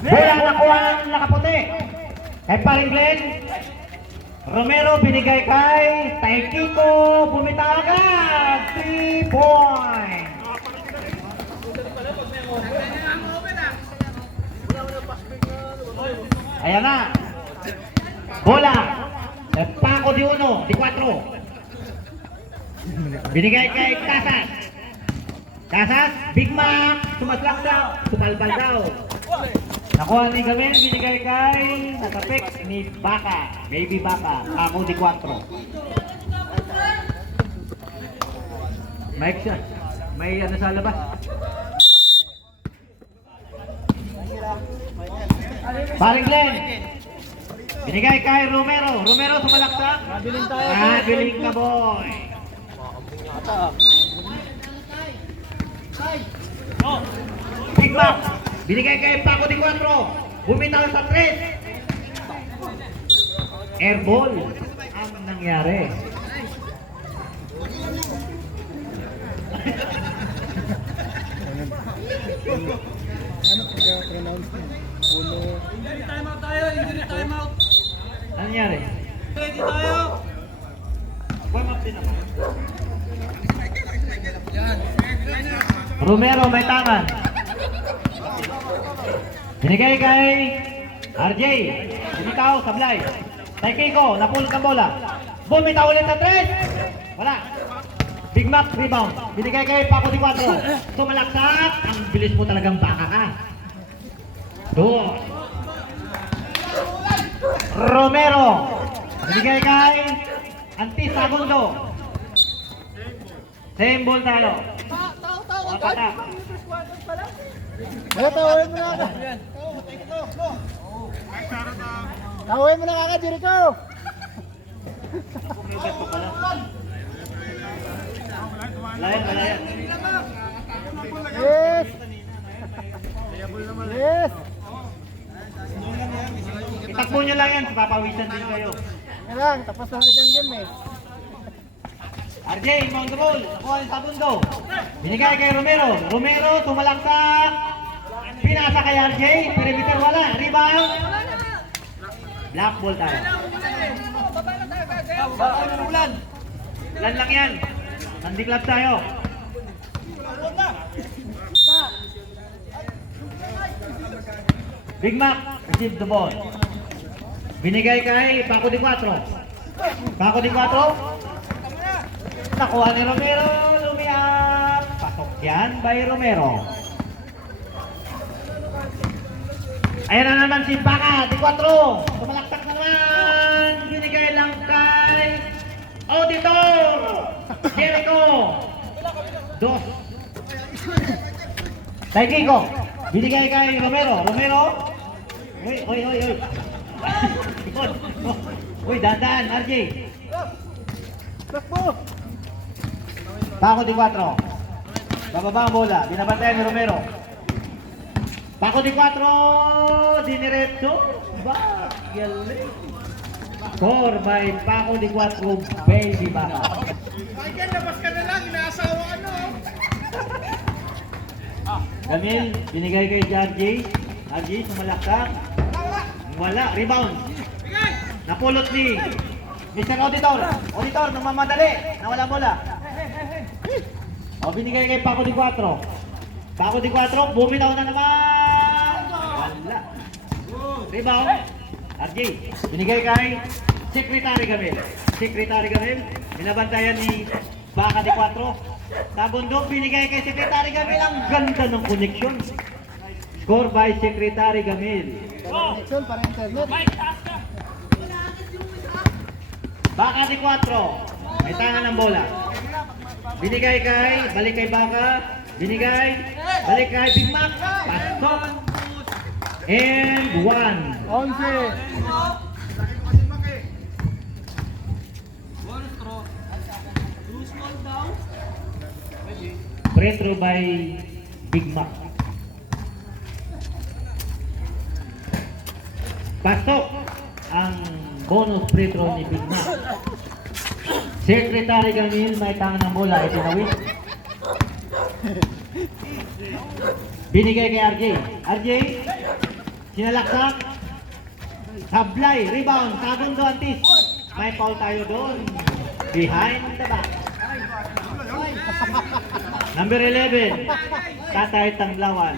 Bola nakuha ng nakaputi. Kay paring Glenn. Romero binigay kay Taikiko. Bumitaw agad. 3 point. Ayan na. Bola. Paco di 1, di 4. Binigay kay Casas. Casas, Big Mac. Sumaslak daw. Supalpal daw. Nakuha ni Gamel, binigay kay natapik ni Baka. Baby Baka. Paco di 4. Mike siya. May ano sa labas. Paring Glenn. Binigay kay Romero. Romero sumalaksak. Mabiling tayo. Mabiling ka boy. Big Mac. Binigay kay Paco di 4. Bumitaw sa 3. Airball ang nangyari. Ano pag-pronounce mo? Uno. Injury timeout tayo, injury timeout. Ano nangyari? Ready tayo. Warm up din ako. Romero may tangan. Binigay kay RJ. Bumitaw, sablay. Kay Kiko, napulot ang bola. Bumitaw ulit sa 3. Wala. Big Mac rebound. Binigay kay Paco di 4. Sumalaksak. Ang bilis mo talagang baka ka. Doon. Romero. Binigay kay Antis Agundo. Same ball tayo. Pata. Tawin mo na ako. Tawin mo na kagad, Jericho. Layan, layan. Yes. Yes. Itakbo nyo lang yan. Papawisan din kayo. Yan lang, tapos na second game eh. RJ, inbound the ball. Nakuha yung Sabundo. Binigay kay Romero. Romero, tumalaksak. Pinasa kay RJ. Perimeter wala. Rebound. Black ball tayo. Ulan. Ulan lang yan. Nandiklab tayo. Big Mac, receive the ball. Binigay kay Paco di 4. Paco di 4. Nakuha ni Romero. Lumiyak. Pasok yan by Romero. Ayan na naman si Baka di 4. Tumalaktak na naman. Binigay lang kay Auditor. Jericho. 2. Kay Kiko. Binigay kay Romero. Romero. Uy, uy, uy, uy. Ikot. Uy, dandan, RJ. Takbo. Paco di 4. Bababa ang bola. Binabantayan ni Romero. Paco di 4. Diniretso. Galing. Score by Paco di 4. Baby Baka. Michael, labas ka na lang. Inaasawa ka na. Gamil, binigay kay RJ. RJ, sumalaksak. Wala. Rebound. Napulot ni Mr. Auditor. Auditor, nung mamadali. Nawala bola. O, binigay kay Paco di 4. Paco di 4, bumitaw na naman. Wala. Rebound. RJ, binigay kay Secretary Gamil. Secretary Gamil, binabantayan ni Baka di 4. Tabundo, binigay kay Secretary Gamil. Ang ganda ng connection. Score by Secretary Gamil. Connection para internet. Baka di 4. May tangan ng bola. Binigay kay, balik kay Baka. Binigay, balik kay Big Mac. Pasok. And 1. 11. Free throw by Big Mac. Pasok ang bonus free throw ni Big Mac. Secretary Gamil may tangan ng bola. Itinawid. Binigay kay RJ. RJ, sinalaksak. Sablay, rebound, Sagundo Antis. May foul tayo doon. Behind the back. Number 11, Tatay Tanglawan.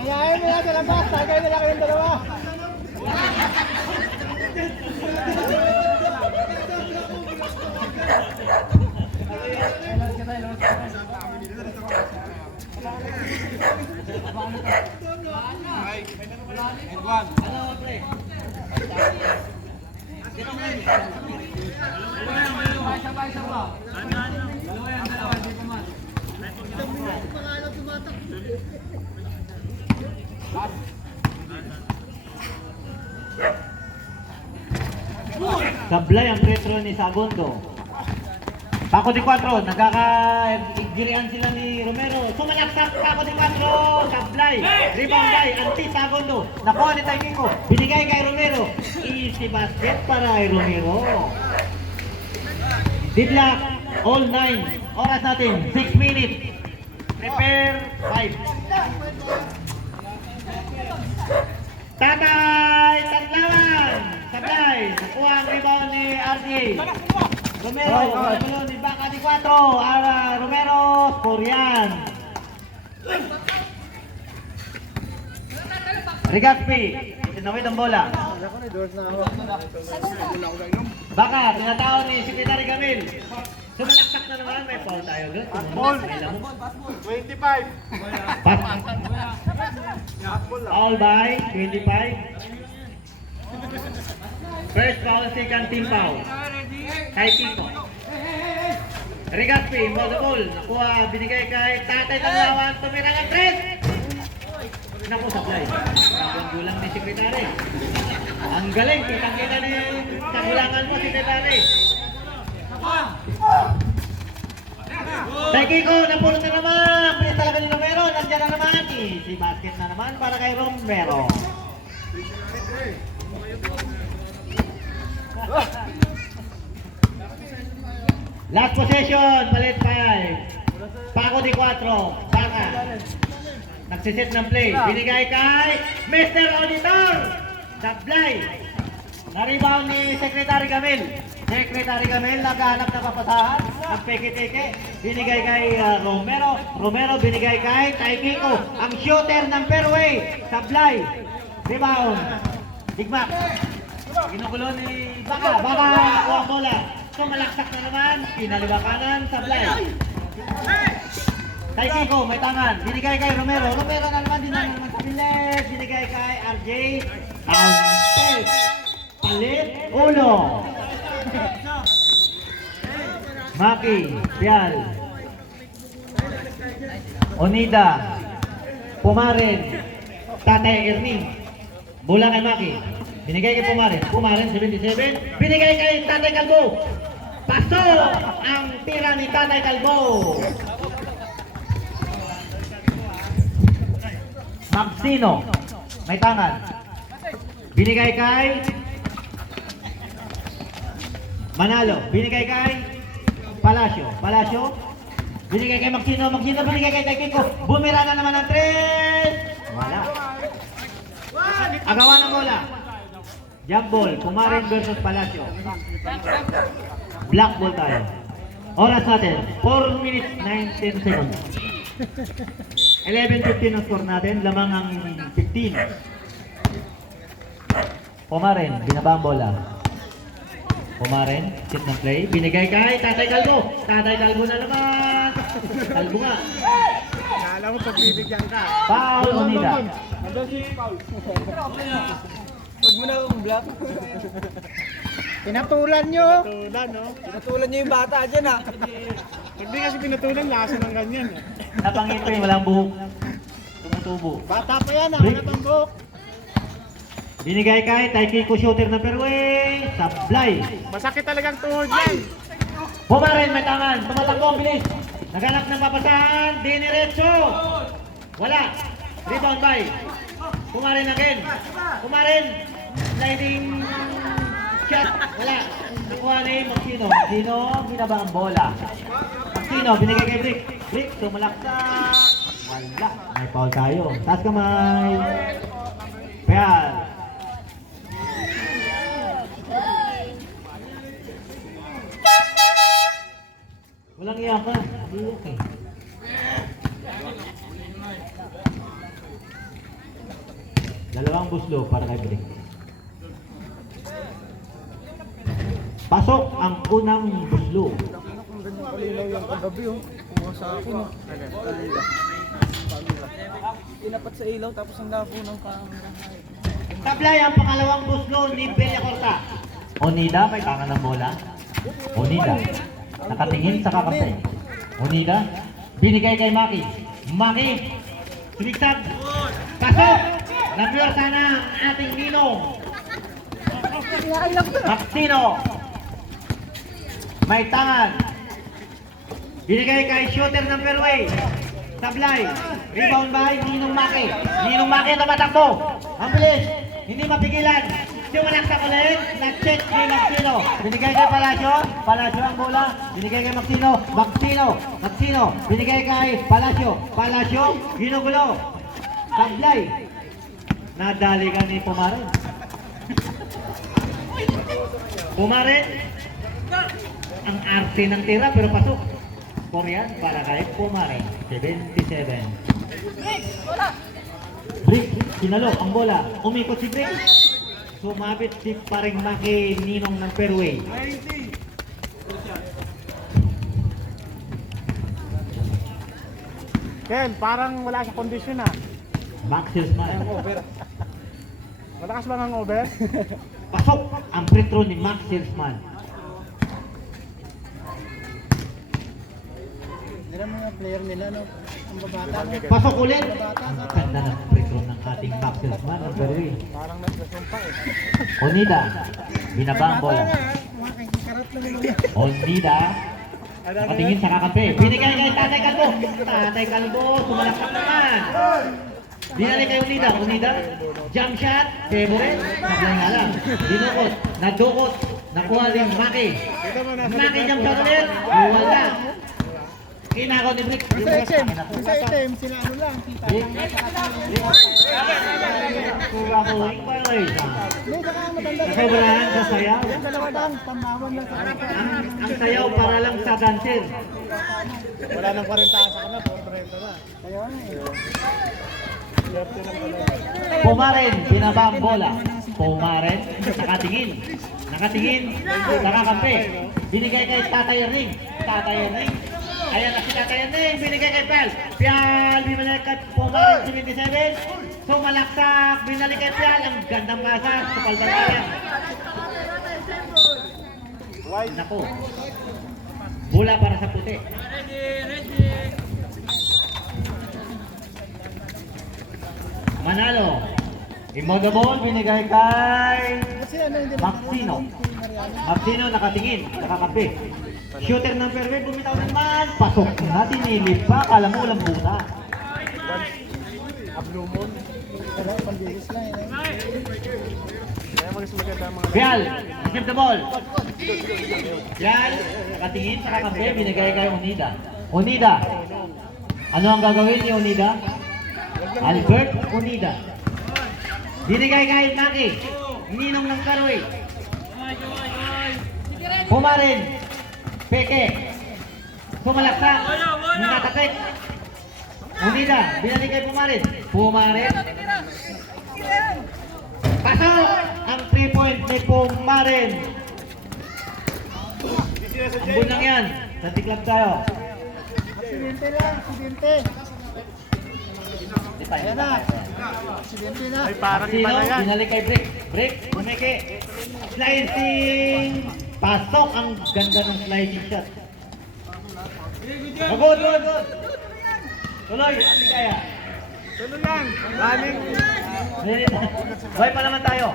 Mayayain nila sa labas. Tagay nila kayong dalawa. Sablay ang retro ni Sagundo. Paco de Cuatro, nagkaka-girian sila ni Romero. Sumalaksak, Paco de Cuatro, Sablay, rebound by, Antis Sagundo. Nakuha ni Taikiko, binigay kay Romero. Easy basket para kay Romero. Didlak, all 9. Oras natin, 6 minutes. Prepare, 5. Tatay Tanglawan, Sablay, nakuha ang rebound ni RJ. Romero, rebound ni Baka di 4, Romero, Korean. Rigaspi, sinawid ang bola. Ako na, doors na ako. Baka, tinatawag ni Secretary Gamil. Sumalaksak na naman, may foul tayo doon. Ball. May lamang. 25. Pass. Foul by 25. First foul, second team foul. Kay Kiko. Rigaspi, multiple. Nakuha, binigay kay Tatay Tanglawan. Tumirang ang 3. Naku, Sablay. Ang gulang ni Secretary. Ang galing, kitang-kita ni kagulangan mo, Secretary. Kay Kiko, napulot na naman. Bilis talaga ni Romero. Nandiyan na naman. Easy basket na naman para kay Romero. Last possession, palit 5. Paco di 4. Baka. Nagsiset ng play. Binigay kay Mr. Auditor. Sablay. Na-rebound ni Secretary Gamil. Secretary Gamil naghahanap ng papasahan. Nagpeke-teke. Binigay kay Romero. Romero binigay kay Taikiko. Ang shooter ng fairway. Sablay. Rebound. Digmak. Ginugulo ni Baka. Baka nakuha ang bola. Sumalaksak na naman. Pinaliwa kanan. Sablay. Taikiko may tangan. Binigay kay Romero. Romero na naman. Dinala naman sa bilis. Binigay kay RJ. Antes. Palit. Ulo. Maki. Pial. Onida. Pumarin. Tatay Erning. Bola kay Maki. Binigay kay Pumarin. Pumarin 77. Binigay kay Tatay Kalbo. Paso ang tira ni Tatay Kalbo. Magsino. May tangan. Binigay kay Manalo. Binigay kay Palacio. Palacio. Binigay kay Magsino. Magsino binigay kay Taikiko. Bumira na naman ang 3. Wala. Agawan ng bola. Jump ball. Pumarin versus Palacio. Black ball tayo. Oras natin. 4 minutes 19 seconds. 11:15 ang score natin. Lamang ang 15. Pumarin. Binaba ang bola. Pumarin. Sit ng play. Binigay kay Tatay Kalbo. Tatay Kalbo na naman. Kalbo nga. Kala mo pagbibigyan ka. Foul Onida. Huwag mo na akong block. Pinatulan nyo. Pinatulan, no? Pinatulan niyo yung bata dyan, ha? Pag di kasi pinatulan, lasa ng ganyan. Napangipin. Walang buhok. Tumutubo. Bata pa yan, ang natambok. Binigay kay Taikiko shooter ng fairway. Sablay. Masakit talagang tuhod yan. Pumarin, may tangan. Tumatakbo ang bilis. Naghanap ng papasahan. Diniretso. Wala. Rebound by. Pumarin again. Pumarin. Sliding shot. Wala. Nakuha ni Magsino. Magsino, binaba ang bola. Magsino, binigay kay Brick. Rick, sumalaksak. Wala. May foul tayo. Taas kamay. Peal. Walang iyak ka. Iyak eh. Dalawang buslo para kay Brick. Pasok ang unang buslo. Ang ganda kalinaw yung kagabi oh. Kumuha sa akin oh. Inapat sa ilaw tapos ang labo ng camera. Tablay ang pangalawang buslo ni Bellacorta. Onida, may tangan ng bola. Onida, nakatingin sa kakampi. Onida, binigay kay Maki. Maki, sinigsag. Pasok! Nabiyor sana ang ating Ninong. Maxino. May tangan. Binigay kay shooter ng fairway. Tablay. Rebound by Ninong Maki. Ninong Maki na matakbo. Ang bilis. Hindi mapigilan. Sumalaksak ulit. Nag-check ni Maxino. Binigay kay Palacio. Palacio ang bola. Binigay kay Maxino. Maxino. Binigay kay Palacio. Palacio. Ginugulo. Tablay. Nadali ka ni Pumaren. Pumaren. Ang arte ng tira pero pasok. Korean para kay Pumaren. 77. Brick, sinalo ang bola. Umikot si Brick. Sumabit si paring Maki Ninong ng fairway. Ken, parang wala sa kondisyon ah. Max Hillsman. Malakas bang ang over? Pasok ang free throw ni Max Hillsman. Nila mga player nila no. Ang babata no. Pasok ulit. Ang ganda ng free throw ng ating Max Hillsman ng fairway. Parang nagkasumpa eh. Onida, binaba ang bola. Karat lang nila. Onida, nakatingin sa kakampi. Binigay kay Tatay Kalbo. Tatay Kalbo, sumalaksak naman. Binalik kay Onida. Onida, jump shot, favorite. Sablay nga lang. Dinukot, nadukot, nakuha rin Maki. Maki jump shot ulit. Wala. Kinakaw ni Brick. Sa item, sila ano lang. Kita lang Kuha ko ring violation. no, saka matanda. Sobrahan sa sayaw. Dalawa lang, pamawan lang sa Ang sayaw para lang sa dancer. Wala nang 40 sa kana, 430 na. Kaya na eh. Pumaren, binaba ang bola. Pumaren, nakatingin, nakakampi. Binigay kay Tatay Ring. Ayan na si Tatay Ring, binigay kay Pial. Pial, binalik kay Pumaren, 77. Sumalaksak, binalik kay Pial. Ang gandang pasas, kapalbalayan. Naku. Bola para sa puti. Manalo. Imoda ball, binigay kay Kasi ano hindi Maxino. Maxino nakatingin, nakakampi. Shooter ng fairway, bumitaw naman. Pasok na, dinilip pa. Kala mo walang buta. Ablumon. wala pambihis lang eh. Kaya mas maganda ang mga Pial, receive the ball. Pial, nakatingin, nakakampi, binigay kay Onida. Onida. Ano ang gagawin ni Onida? Albert Onida. Binigay kay Maki. Ninong ng Karoy. Pumarin. Peke. Sumalaksak. Nakatek. Onida. Binalik kay Pumarin. Pumarin. Pasok ang 3-point ni Pumarin. Ang bunang yan. Sa tiklab tayo. Aksidente lang, aksidente. Ayan na. Aksidente na. ay parang iba Sino? na yan. Binalik kay Brick. Brick, bumeke. Sliding. Pasok ang ganda ng sliding shot. Good. Tuloy, hindi kaya. Tulo lang. Running. Buhay pa naman tayo.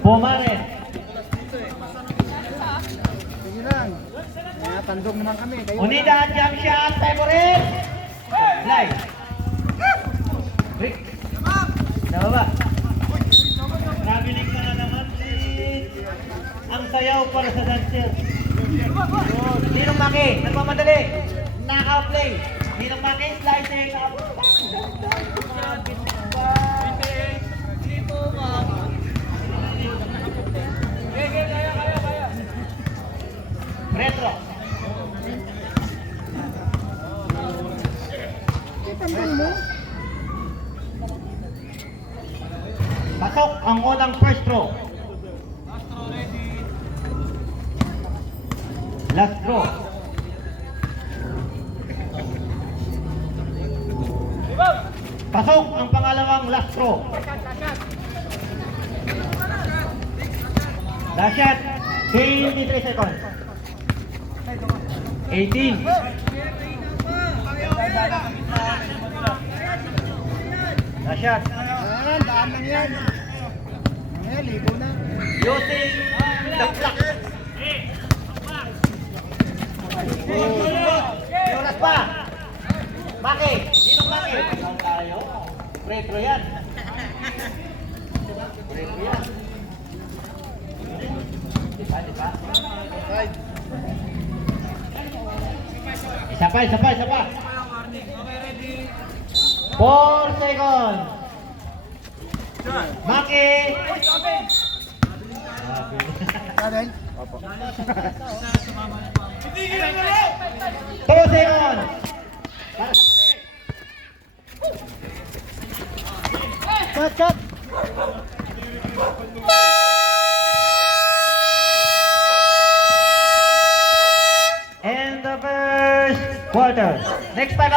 Pumarin. Sige lang. Kaya tandong naman kami. Kayo Unida, jump shot, favorite. Slide. Brick. Nababa. Nabiling ka na naman. Ang sayaw para sa dancer. Sinong Maki? Nagmamadali. Knockout play. Ninong Maki, slicing. Retro. Pasok ang unang first throw. Last throw. Pasok ang pangalawang last throw. Last shot. 23 seconds. 18. Last shot. Ayan, daan lang yan. Ayan, libo na. Using the block. Oras pa. Maki. Ninong Maki. Saan tayo? Retro yan. Retro yan. Diba? Right. Isa pa. 4 seconds. Maki. Kaden? 2 seconds. Shot! And the first quarter. Next time.